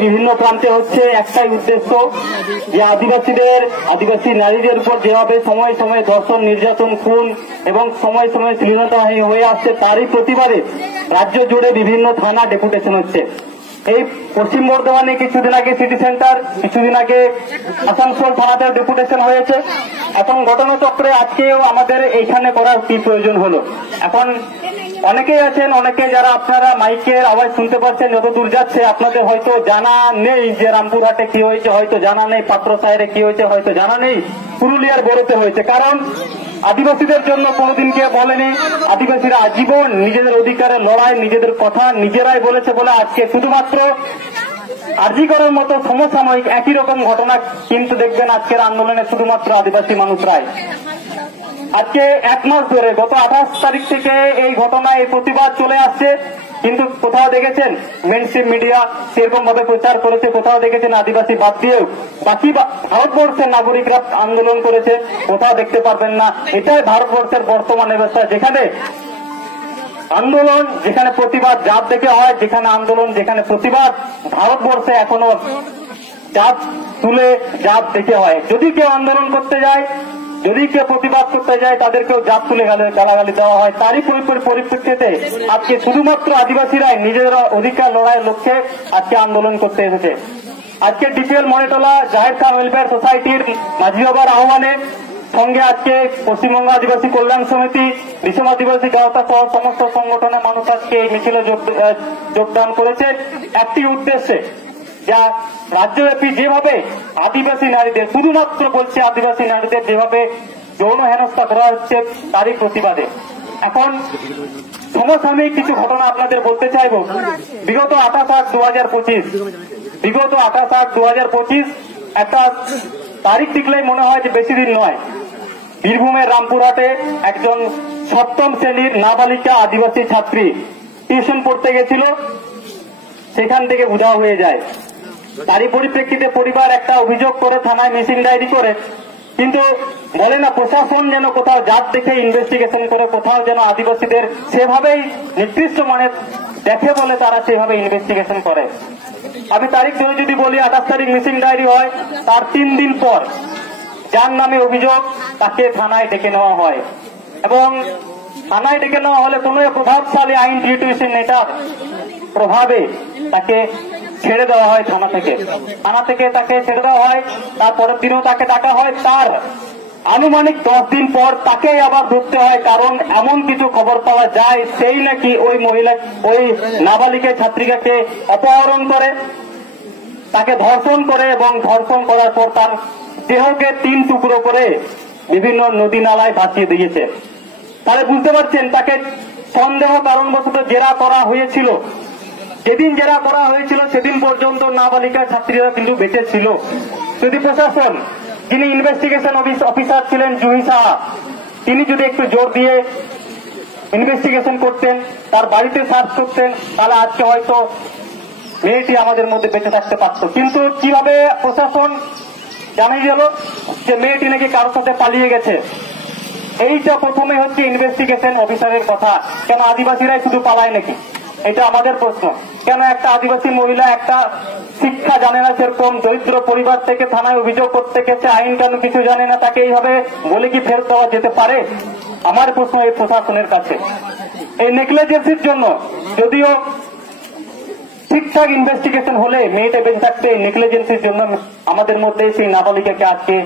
বিভিন্ন প্রান্তে হচ্ছে একটাই উদ্দেশ্য যে আদিবাসী নারীদের উপর যেভাবে সময়ে সময়ে ধর্ষণ, নির্যাতন, খুন এবং সময়ে সময়ে শ্লীলতাহানি হয়ে আসছে, তারই প্রতিবাদে রাজ্য জুড়ে বিভিন্ন থানা ডেপুটেশন হচ্ছে। এই পশ্চিম বর্ধমানে কিছুদিন আগে সিটি সেন্টার, কিছুদিন আগে আসানসোল থানাতে ডেপুটেশন হয়েছে। এখন ঘটনাচক্রে আজকেও আমাদের এইখানে করার কি প্রয়োজন হলো? এখন অনেকেই আছেন, অনেকে যারা আপনারা মাইকের আওয়াজ শুনতে পাচ্ছেন, যত দূর যাচ্ছে আপনাদের হয়তো জানা নেই যে রামপুরহাটে কি হয়েছে, হয়তো জানা নেই পাত্রসাহেরে কি হয়েছে, হয়তো জানা নেই পুরুলিয়ার বড়তে হয়েছে। কারণ আদিবাসীদের জন্য কোনোদিন কে বলেনি। আদিবাসীরা আজীবন নিজেদের অধিকারের লড়াই, নিজেদের কথা নিজেরাই বলেছে বলে আজকে শুধুমাত্র আরজি করার মতো সমসাময়িক একই রকম ঘটনা কিন্তু দেখবেন আজকের আন্দোলনে শুধুমাত্র আদিবাসী মানুষরাই। আজকে 1 মাস ধরে গত 28 তারিখ থেকে এই ঘটনা, এই প্রতিবাদ চলে আসছে, কিন্তু কোথাও দেখেছেন মেইনস্ট্রিম মিডিয়া সেরকম ভাবে প্রচার করেছে? কোথাও দেখেছেন আদিবাসী বাদ দিয়েও বাকি ভারতবর্ষের নাগরিকরা আন্দোলন করেছে? কোথাও দেখতে পারবেন না। এটাই ভারতবর্ষের বর্তমান অবস্থা, যেখানে আন্দোলন, যেখানে প্রতিবাদ জাত দেখে হয়, যেখানে আন্দোলন, যেখানে প্রতিবাদ ভারতবর্ষে এখনো জাত তুলে জাত দেখে হয়। যদি কেউ আন্দোলন করতে যায়, যদি কেউ প্রতিবাদ করতে যায়, তাদেরকেও জাত তুলে গালাগালি দেওয়া হয়। তারই পরিপ্রেক্ষিতে আজকে শুধুমাত্র আদিবাসীরাই নিজের অধিকার লড়াইয়ের লক্ষ্যে আজকে আন্দোলন করতে এসেছে। আজকে ডিপিএল মনেটোলা জাহের খান ওয়েলফেয়ার সোসাইটির মাঝি বাবার আহ্বানে সঙ্গে আজকে পশ্চিমবঙ্গ আদিবাসী কল্যাণ সমিতি, বিশম আদিবাসী গাওতা সহ সমস্ত সংগঠনের মানুষ আজকে এই মিছিলে যোগদান করেছে একটি উদ্দেশ্যে, যা রাজ্যব্যাপী যেভাবে আদিবাসী নারীদের, শুধুমাত্র বলছে আদিবাসী নারীদের যেভাবে যৌন হেনস্থা করা হচ্ছে তারই প্রতিবাদে। এখন সমসাময়িক কিছু ঘটনা আপনাদের বলতে চাইব। বিগত 28/8/2025 একটা তারিখ দেখলেই মনে হয় যে বেশি দিন নয়। বীরভূমের রামপুরহাটে একজন 7ম শ্রেণীর নাবালিকা আদিবাসী ছাত্রী টিউশন পড়তে গেছিল, সেখান থেকে উধাও হয়ে যায়। তারই পরিপ্রেক্ষিতে পরিবার একটা অভিযোগ করে থানায় মিসিং ডায়েরি করে, কিন্তু বলে না প্রশাসন যেন কোথাও জাত দেখে ইনভেস্টিগেশন করে, কোথাও যেন আদিবাসীদের সেভাবেই নির্দিষ্ট মানের দেখে বলে তারা সেভাবে ইনভেস্টিগেশন করে। আমি তারিখ ধরে যদি বলি, 28 তারিখ মিসিং ডায়েরি হয়, তার 3 দিন পর যার নামে অভিযোগ তাকে থানায় ডেকে নেওয়া হয়, এবং থানায় ডেকে নেওয়া হলে কোন প্রভাবশালী আইন ট্রিটুইশন নেতার প্রভাবে তাকে ছেড়ে দেওয়া হয়। থানা থেকে তাকে ছেড়ে দেওয়া হয়। তারপরের দিনও তাকে ডাকা হয়। তার আনুমানিক 10 দিন পর তাকে আবার ধরতে হয়, কারণ এমন কিছু খবর পাওয়া যায় সেই নাকি ওই নাবালিকা ছাত্রীকে অপহরণ করে, তাকে ধর্ষণ করে, এবং ধর্ষণ করার পর তার দেহকে 3 টুকরো করে বিভিন্ন নদী নালায় ভাসিয়ে দিয়েছে। তাহলে বুঝতে পারছেন তাকে সন্দেহ কারণবশত জেরা করা হয়েছিল। যেদিন জেরা করা হয়েছিল সেদিন পর্যন্ত নাবালিকা ছাত্রীরা কিন্তু বেঁচে ছিল। যদি প্রশাসন, যিনি ইনভেস্টিগেশন অফিসার ছিলেন জুহি সাহা, তিনি যদি একটু জোর দিয়ে ইনভেস্টিগেশন করতেন, তার বাড়িতে সার্চ করতেন, তাহলে আজকে হয়তো মেয়েটি আমাদের মধ্যে বেঁচে থাকতে পারত। কিন্তু কিভাবে প্রশাসন জানিয়ে গেল যে মেয়েটি নাকি কারোর সাথে পালিয়ে গেছে? এইটা প্রথমে হচ্ছে ইনভেস্টিগেশন অফিসারের কথা। কেন আদিবাসীরাই শুধু পালায় নাকি? এটা আমাদের প্রশ্ন। কেন একটা আদিবাসী মহিলা একটা শিক্ষা জানে না, সেরকম দরিদ্র পরিবার থেকে থানায় অভিযোগ করতে গেছে, আইন কেন কিছু জানে না, তাকে এইভাবে বলে কি ফেরত দেওয়া যেতে পারে? আমার প্রশ্ন এই প্রশাসনের কাছে। এই নেগলিজেন্সির জন্য, যদিও ঠিকঠাক ইনভেস্টিগেশন হলে মেয়েটা বেঁচে থাকতে, নেগলিজেন্সির জন্য আমাদের মধ্যে সেই নাবালিকাকে আজকে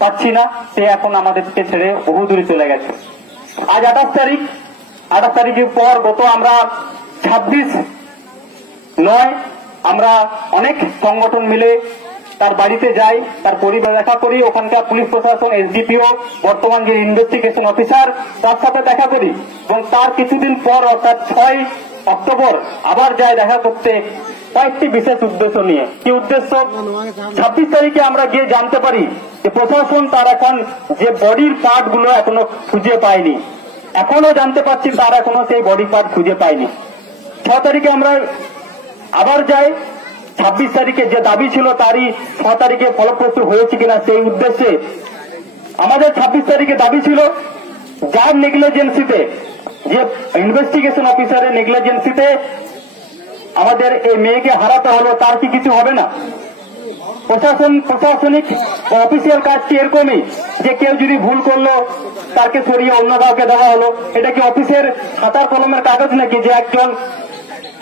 পাচ্ছি না। সে এখন আমাদেরকে ছেড়ে বহু দূরে চলে গেছে। আজ 28 তারিখের পর গত আমরা 26/9 আমরা অনেক সংগঠন মিলে তার বাড়িতে যাই, তার পরিবার দেখা করি, ওখানকার পুলিশ প্রশাসন, এসডিপিও, বর্তমান যে ইনভেস্টিগেশন অফিসার, তার সাথে দেখা করি, এবং তার কিছুদিন পর অর্থাৎ 6 অক্টোবর আবার যাই দেখা করতে কয়েকটি বিশেষ উদ্দেশ্য নিয়ে। কি উদ্দেশ্য? 26 তারিখে আমরা গিয়ে জানতে পারি যে প্রশাসন তার এখন যে বডির পার্ট গুলো এখনো খুঁজে পায়নি, এখনো জানতে পারছি তার এখনো সেই বডি পার্ট খুঁজে পায়নি। 6 তারিখে আমরা আবার যাই, 26 তারিখে যে দাবি ছিল তারই 6 তারিখে ফলপ্রসূ হয়েছে কিনা সেই উদ্দেশ্যে। আমাদের 26 তারিখে দাবি ছিল যার নেগলিজেন্সিতে, যে ইনভেস্টিগেশন অফিসারের নেগলিজেন্সিতে আমাদের এই মেয়েকে হারাতে হলো, তার কি কিছু হবে না? প্রশাসনিক অফিসিয়াল কাজ কি এরকমই যে কেউ যদি ভুল করলো তাকে সরিয়ে অন্য কাউকে দেওয়া হলো? এটা কি অফিসের খাতার কলমের কাগজ নাকি যে একজন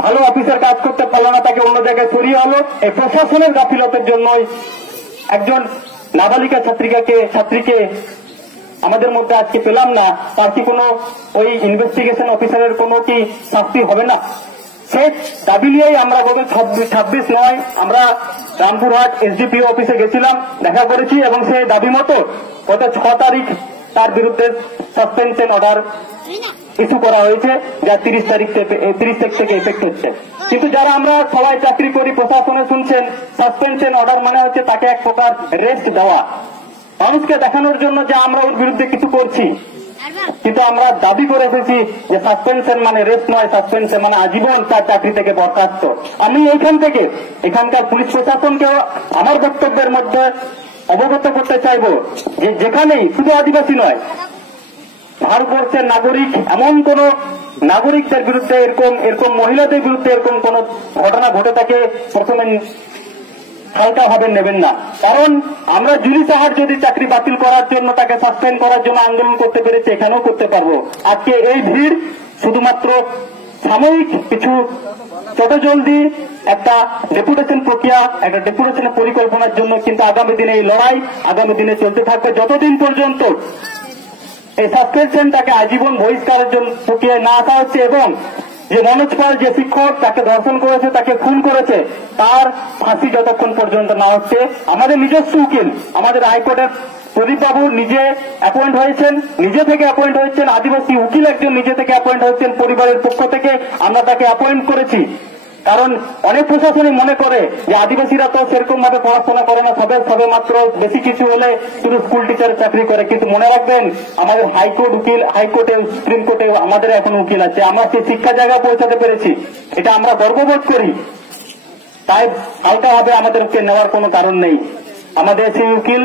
ভালো অফিসের কাজ করতে পারলো না তাকে অন্য জায়গায় সরিয়ে হলো? এই প্রশাসনের গাফিলতের জন্যই একজন নাবালিকা ছাত্রীকে আমাদের মধ্যে আজকে পেলাম না। তার কি কোনো ওই ইনভেস্টিগেশন অফিসারের কোনো কি শাস্তি হবে না? সেই দাবি নিয়েই আমরা গত 26/9 আমরা রামপুরহাট এসডিপিও অফিসে গেছিলাম, দেখা করেছি এবং সেই দাবি মতো গত 6 তারিখ তার বিরুদ্ধে সাসপেনশন অর্ডার ইস্যু করা হয়েছে, যা 30 তারিখ থেকে এফেক্ট হচ্ছে। কিন্তু যারা আমরা সবাই চাকরি করি, প্রশাসনে শুনছেন সাসপেনশন অর্ডার মানে হচ্ছে তাকে এক প্রকার রেস্ট দেওয়া, মানুষকে দেখানোর জন্য যে আমরা ওর বিরুদ্ধে কিছু করছি। কিন্তু আমরা দাবি করে এসেছি যে সাসপেনশন মানে রেস্ট নয়, সাসপেনশন মানে আজীবন তার চাকরি থেকে বরখাস্ত। আমি এখানকার পুলিশ প্রশাসনকেও আমার বক্তব্যের মধ্যে অবগত করতে চাইব যে যেখানেই শুধু আদিবাসী নয়, ভারতবর্ষের নাগরিক এমন কোন নাগরিকদের বিরুদ্ধে এরকম মহিলাদের বিরুদ্ধে এরকম কোন ঘটনা ঘটে থাকে প্রথমে হালকা ভাবে নেবেন না। কারণ আমরা জুলি সাহার যদি চাকরি বাতিল করার জন্য, তাকে সাসপেন্ড করার জন্য আন্দোলন করতে পেরেছি, এখানেও করতে পারবো। আজকে এই ভিড় শুধুমাত্র সাময়িক কিছু চটজলদি একটা ডেপুটেশন প্রক্রিয়া, একটা ডেপুটেশনের পরিকল্পনার জন্য, কিন্তু আগামী দিনে এই লড়াই আগামী দিনে চলতে থাকবে যতদিন পর্যন্ত এই সাসপেনশনটাকে আজীবন বহিষ্কারের জন্য প্রক্রিয়ায় না আসা হচ্ছে এবং যে মনোজ পাল যে শিক্ষক তাকে ধর্ষণ করেছে, তাকে খুন করেছে, তার ফাঁসি যতক্ষণ পর্যন্ত না হচ্ছে। আমাদের নিজস্ব উকিল, আমাদের হাইকোর্টের প্রদীপ বাবু নিজে অ্যাপয়েন্ট হয়েছেন, নিজে থেকে অ্যাপয়েন্ট হয়েছেন, আদিবাসী উকিল একজন নিজে থেকে অ্যাপয়েন্ট হয়েছেন, পরিবারের পক্ষ থেকে আমরা তাকে অ্যাপয়েন্ট করেছি। কারণ অনেক প্রশাসনই মনে করে যে আদিবাসীরা তো সেরকম ভাবে পড়াশোনা করে না, সবে মাত্র বেশি কিছু হলে শুধু স্কুল টিচারের চাকরি করে। কিন্তু মনে রাখবেন, আমাদের হাইকোর্টে সুপ্রিম কোর্টে আমাদের এখন উকিল আছে, আমরা সেই শিক্ষা জায়গায় পৌঁছাতে পেরেছি, এটা আমরা গর্ববোধ করি। তাই হালকাভাবে আমাদেরকে নেওয়ার কোনো কারণ নেই। আমাদের সেই উকিল